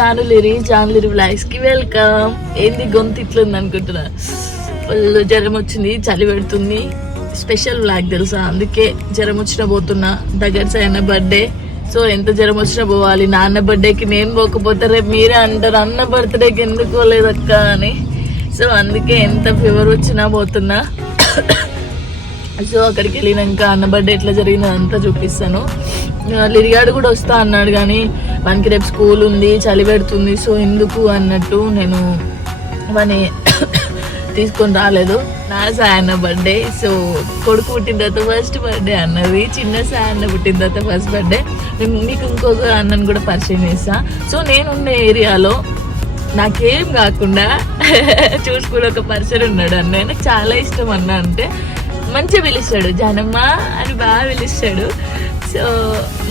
జానులిరి vlogs కి welcome. ఏంది గొంతు ఇట్లుంది అనుకుంటున్నా, ఫుల్ జ్వరం వచ్చింది, చలి పెడుతుంది. స్పెషల్ వ్లాగ్ తెలుసా, అందుకే జ్వరం వచ్చినా పోతున్నా. దగ్గర అయిన బర్త్డే, సో ఎంత జ్వరం వచ్చినా పోవాలి. నాన్న బర్త్డేకి నేను పోకపోతే రేపు మీరే అంటారు అన్న బర్త్డేకి ఎందుకు పోలేదక్క అని. సో అందుకే ఎంత ఫీవర్ వచ్చినా పోతున్నా. సో అక్కడికి వెళ్ళినాక అన్న బర్త్డే ఎట్లా జరిగిందో అంతా చూపిస్తాను. లిరిగాడు కూడా వస్తా అన్నాడు, కానీ మనకి రేపు స్కూల్ ఉంది, చలి పెడుతుంది, సో ఎందుకు అన్నట్టు నేను వాని తీసుకొని రాలేదు. నా సాయన్న బర్త్డే, సో కొడుకు పుట్టిన తర్వాత ఫస్ట్ బర్త్డే అన్నది, చిన్న సాయన్న పుట్టిన తర్వాత ఫస్ట్ బర్త్డే. మీకు ఇంకొక అన్నను కూడా పరిచయం చేస్తా. సో నేనున్న ఏరియాలో నాకేం కాకుండా చూసుకుని ఒక పర్సన్ ఉన్నాడు. అన్నయ్య నాకు చాలా ఇష్టం. అన్న అంటే మంచిగా పిలుస్తాడు, జానమ్మ అని బాగా పిలుస్తాడు. సో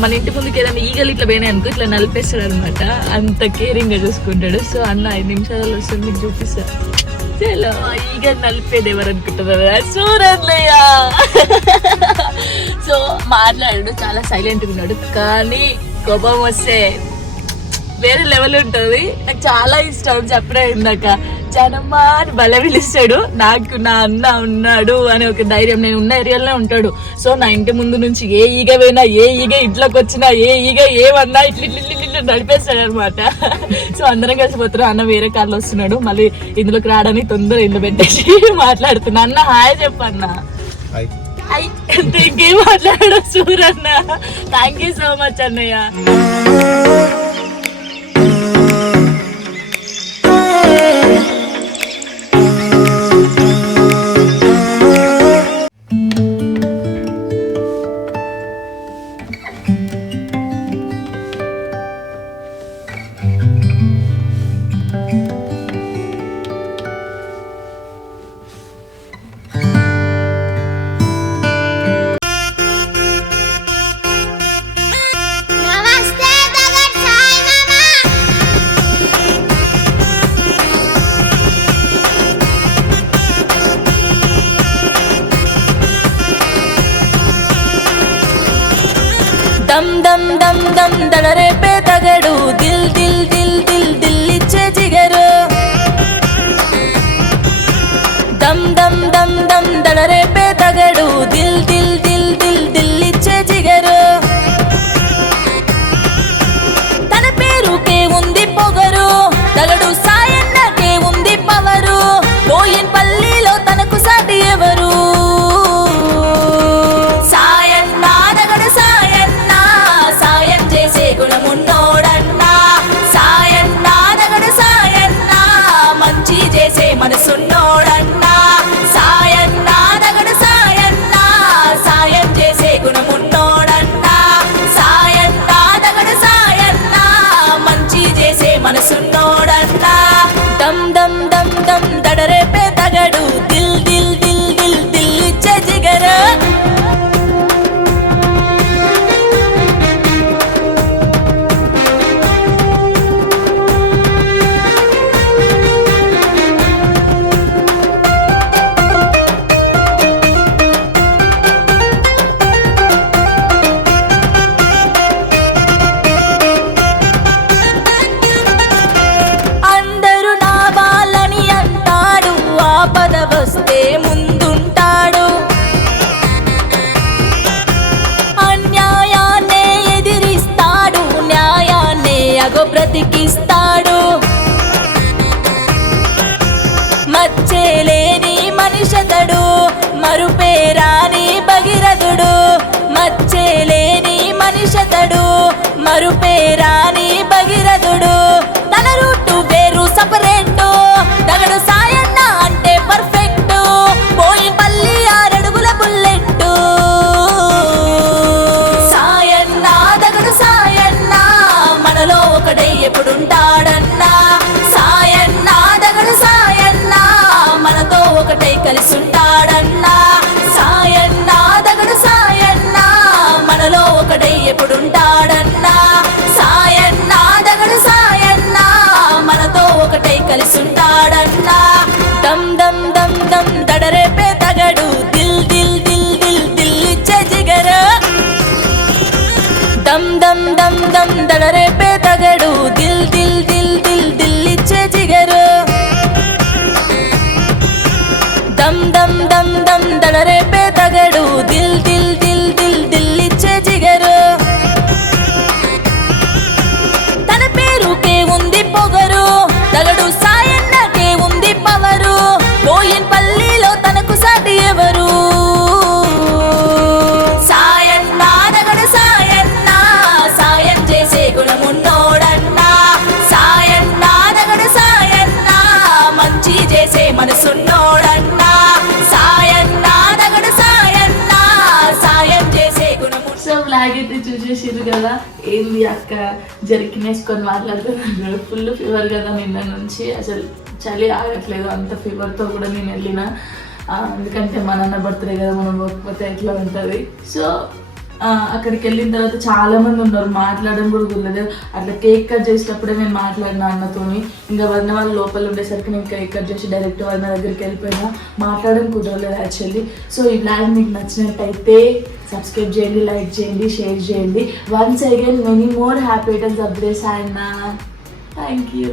మన ఇంటి ముందుకు ఏదైనా ఈగలు ఇట్లా పోయినాయి అనుకో, ఇట్లా నలిపేస్తాడు అనమాట. అంత కేరింగ్గా చూసుకుంటాడు. సో అన్న 5 నిమిషాలలో వస్తుంది, మీకు చూపిస్తాడు. చలో, ఈగ నలిపేది ఎవరు అనుకుంటున్నారా? సూరన్నయ్య. సో మాట్లాడాడు, చాలా సైలెంట్గా ఉన్నాడు, కానీ కోపం వస్తే వేరే లెవెల్ ఉంటుంది. నాకు చాలా ఇష్టం. చెప్పడే ఇందాక జానమ్మ అని బల పిలుస్తాడు. నాకు నా అన్న ఉన్నాడు అని ఒక ధైర్యం. నేను ఉన్న ఏరియాలోనే ఉంటాడు. సో నా ఇంటి ముందు నుంచి ఏ ఈగ పోయినా, ఏ ఈగ ఇంట్లోకి వచ్చినా, ఏ ఈగ ఏమన్నా ఇట్లా నడిపేస్తాడు అనమాట. సో అందరం కలిసిపోతున్నాం. అన్న వేరే కార్లో వస్తున్నాడు, మళ్ళీ ఇందులోకి రావడానికి తొందర ఇందులో పెట్టేసి మాట్లాడుతున్నా. అన్న హాయ్ చెప్పన్న. ఇంకేం మాట్లాడాడు Suranna. Thank you so much అన్నయ్య. దమ్ దమ్ దమ్ దమ్ దడరేపే తగడు, దిల్ దిల్ దిల్ దిల్ దిల్ ఇచ్చే జిగరు. దమ్ దమ్ దమ్ దమ్ దడరేపే తగడు, దిల్ దిల్ దిల్ దిల్ దిల్ ఇచ్చే జిగరు. తన పేరుకే ఉంది పొగరు, తగడు సాయన్నకే ఉంది పవరు. పోయిన్ పల్లిలో తనకు సాటి ఎవరు? మనసున్నోడన్నా సాయన్నా, దగడు సాయన్నా, సాయం చేసే గుణమున్నోడన్నా. సాయన్నా, దగడు సాయన్నా, మంచి చేసే మనసున్నోడన్నా. దమ్ దమ్ దమ్ దమ్ దడరేపే తగడు, దిల్ దిల్ దిల్ దిల్ దిల్ ఇచ్చే జిగరు. వస్తే ముందుంటాడు, అన్యాయాన్నే ఎదిరిస్తాడు, న్యాయాన్నే అగో బ్రతికిస్తాడు. మచ్చేలేని మనిషతడు, మరుపేరాని భగీరథుడు. మచ్చేలేని మనిషతడు, మరుపేరాని భగీరథుడు. తన రూటు వేరు సపరేటు, దగడు సాయన్న అంటే పర్ఫెక్ట్. పోయి పల్లి 6 అడుగుల బుల్లెట్టు. సాయన్న, దగడు సాయన్న, మనలో ఒకడై ఎప్పుడుంటాడన్నా. సాయన్న, దగడు సాయన్న, మనతో ఒకటై కలిసి ఉంటాడన్నా. సాయన్న, దగడు సాయన్న, మనలో ఒకడై ఎప్పుడుంటాడన్నా. సాయన్న, దగడు సాయన్న, మనతో ఒకటై కలిసి ఉంటాడన్నా. దమ్ దమ్ దమ్ దమ్ దడరేపే తగడు, దిల్ దిల్ దిల్ దిల్ దిల్ ఇచ్చే జిగరు. దమ్ దమ్ దమ్ దమ్ దడరేపే తగడు, దిల్ దిల్ దిల్ కన్ఫ్యూజ్ కదా, ఏంది అక్క జరికినేసుకొని మాట్లాడుతున్నాను. ఫుల్ ఫీవర్ కదా నిన్న నుంచి, అసలు చలి ఆగట్లేదు, అంత ఫీవర్తో కూడా నేను వెళ్ళిన. ఎందుకంటే మా నాన్న బర్త్డే కదా, మనం పోకపోతే ఎట్లా ఉంటుంది. సో అక్కడికి వెళ్ళిన తర్వాత చాలా మంది ఉన్నారు, మాట్లాడడం కూడా కుదరలేదు. అట్లా కేక్ కట్ చేసేటప్పుడే నేను మాట్లాడిన అన్నతోని, ఇంకా వదిన వాళ్ళు లోపల ఉండేసరికి నేను కేక్ కట్ చేసి డైరెక్ట్ వదిన దగ్గరికి వెళ్ళిపోయినా, మాట్లాడడం కుదరలేదు యాక్చువల్లీ. సో ఈ బ్లాగ్ మీకు నచ్చినట్టయితే సబ్స్క్రైబ్ చేయండి, లైక్ చేయండి, షేర్ చేయండి. Once again many more happy returns of the day Sayanna. Thank you.